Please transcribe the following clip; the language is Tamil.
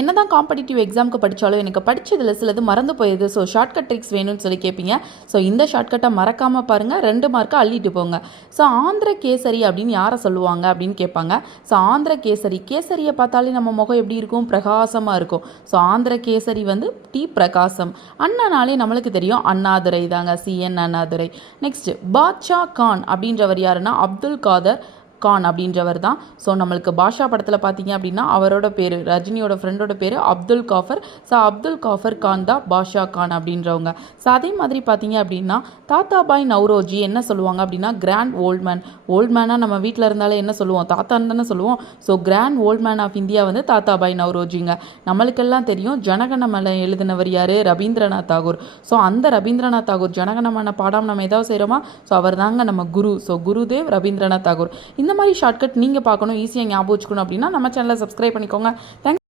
என்னதான் காம்படிட்டிவ் எக்ஸாமுக்கு படித்தாலும் எனக்கு படித்ததில் சிலது மறந்து போயிடுது. ஸோ ஷார்ட்கட் ட்ரிக்ஸ் வேணும்னு சொல்லி கேட்பீங்க. ஸோ இந்த ஷார்ட்கட்டை மறக்காமல் பாருங்கள், 2 மார்க்கை அள்ளிட்டு போங்க. ஸோ ஆந்திர கேசரி அப்படின்னு யாரை சொல்லுவாங்க அப்படின்னு கேட்பாங்க. ஸோ ஆந்திர கேசரியை பார்த்தாலே நம்ம முகம் எப்படி இருக்கும்? பிரகாசமாக இருக்கும். ஸோ ஆந்திர கேசரி வந்து டி பிரகாசம். அண்ணானாலே நம்மளுக்கு தெரியும், அண்ணாதுரை தாங்க, சிஎன் அண்ணாதுரை. நெக்ஸ்ட் பாட்ஷா கான் அப்படின்றவர் யாருன்னா அப்துல் காதர் கான் அப்படின்றவர் தான். ஸோ நம்மளுக்கு பாஷா படத்தில் பார்த்தீங்க அப்படின்னா அவரோட பேர், ரஜினியோட ஃப்ரெண்டோட பேர் அப்துல் காஃபர். ஸோ அப்துல் காஃபர் கான் தான் பாஷா கான் அப்படின்றவங்க. ஸோ அதே மாதிரி பார்த்தீங்க அப்படின்னா தாத்தாபாய் நவ்ரோஜி என்ன சொல்லுவாங்க அப்படின்னா கிராண்ட் ஓல்ட்மேன். ஓல்ட்மேனாக நம்ம வீட்டில் இருந்தாலே என்ன சொல்லுவோம்? தாத்தான்னு தானே சொல்லுவோம். So grand old man of India வந்து தாத்தாபாய் நவ்ரோஜிங்க. நம்மளுக்கெல்லாம் தெரியும் ஜனகணமன எழுதினவர் யார்? ரவீந்திரநாத் தாகூர். ஸோ அந்த ரவீந்திரநாத் தாகூர் ஜனகணமன பாடம் நம்ம ஏதாவது செய்கிறோமா? ஸோ அவர் தாங்க நம்ம குரு. ஸோ குருதேவ் ரவீந்திரநாத் தாகூர். இந்த மாதிரி ஷார்ட்கட் நீங்கள் பார்க்கணும், ஈஸியாக ஞாபகம் வச்சுக்கணும் அப்படின்னா நம்ம சேனலை சப்ஸ்கிரைப் பண்ணிக்கோங்க. தேங்க்ஸ்.